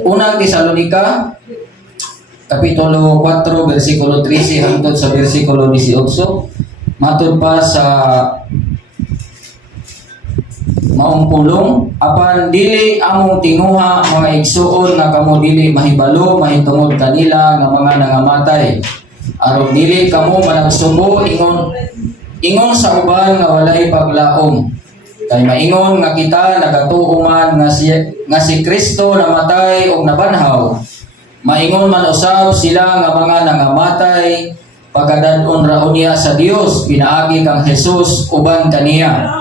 Unang Tesalonika, Kapitulo 4, versikulo 13 hangtod sa versikulo 18. Matod pa sa maong pulong, apan dili among tinguha mga igsuon nga kamo dili mahibalo mahitungod kanila nga mga nangamatay. Aron dili kamo managsubo ingon sa uban nga walay paglaom. Kay maingon nga kita nagatuo man nga si Kristo namatay og nabanhaw. Maingon man usab sila nga mga nangamatay pagkadadon ra unya sa Dios pinaagi kang Jesus uban kaniya.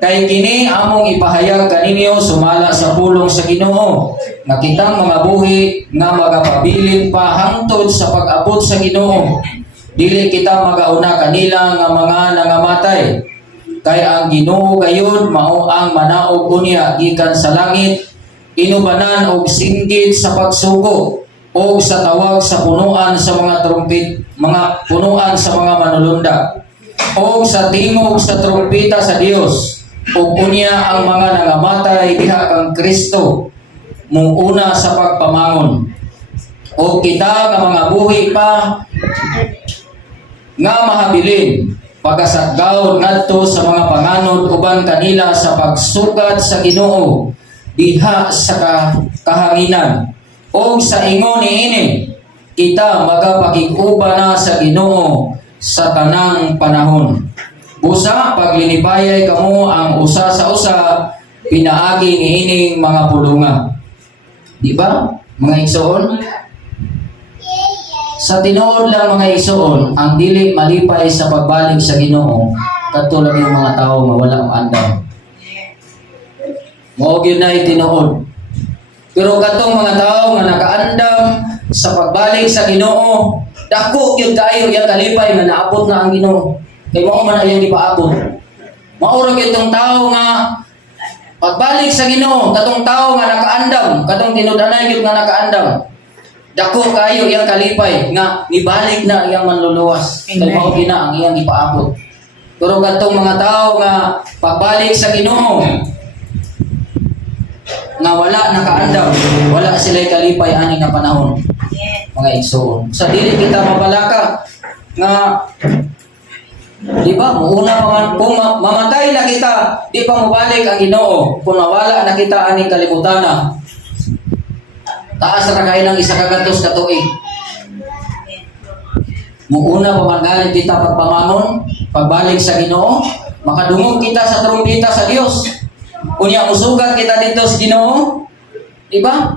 Kay kini among ipahayag kaninyo sumala sa pulong sa Ginoo nga kitang mga buhi nga magapabilin pa hangtod sa pag-abot sa Ginoo. Dili kita magauna kanila nga mga nangamatay. Kay ang Ginoo gayud mao ang manaog unya gikan sa langit, inubanan og singgit sa pagsugo o sa tawag sa punuan sa mga trumpet, mga punuan sa mga manulunda o sa tingog sa trumpeta sa Dios. Ug unya ang mga nangamatay diha kang Kristo muuna sa pagpamangon. O kita nga mga buhi pa nga mahabilin pagkasaggaw ngadto sa mga panganod uban kanila sa pagsukat sa Ginoo diha sa kahanginan. O sa ingon niini kita magapakig-uban na sa Ginoo sa tanang panahon. Busa paglinipayay kamo ang usa sa usa pinaagi niining mga pulunga. Di ba mga igsoon? Sa tinuod lang mga igsoon, ang dili malipay sa pagbalik sa Ginoo katulad ng mga tao nga wala ang andam. Mao gyud na tinuod. Pero katong mga tao nga nakaandam sa pagbalik sa Ginoo, dako gyud kayo yang kalipay nga naabot na ang Ginoo. Kay mao man ang ipaabot. Mao ra gyud tong tao nga pagbalik sa Ginoo, katong tao nga nakaandam, katong tinud-anay gyud nga nakaandam. Dako kayo iyang kalipay nga nibalik na iyang manluluwas. Kay mao gina ang iyang ipaabot. Pero katong mga tao nga pagbalik sa Ginoo nga wala nakaandam, wala sila kalipay ani nga panahon. Mga igsoon. Sa dili kita mabalaka nga di ba muuna man kung mamatay na kita, di pa mabalik ang Ginoo. Kung nawala na kita ani kalibutan na. Taas ra kay ng isa ka gatos ka tuig. Muuna pa man galing kita pagpamangon, pagbalik sa Ginoo, makadungog kita sa trumpeta sa Dios. Unya musugat kita dito sa Ginoo. Di ba?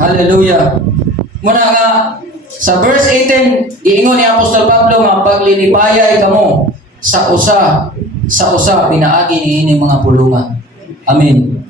Hallelujah. Muna nga sa verse 18, giingon ni Apostol Pablo nga paglinipayay kamo sa usa pinaagi niini mga pulungan. Amen.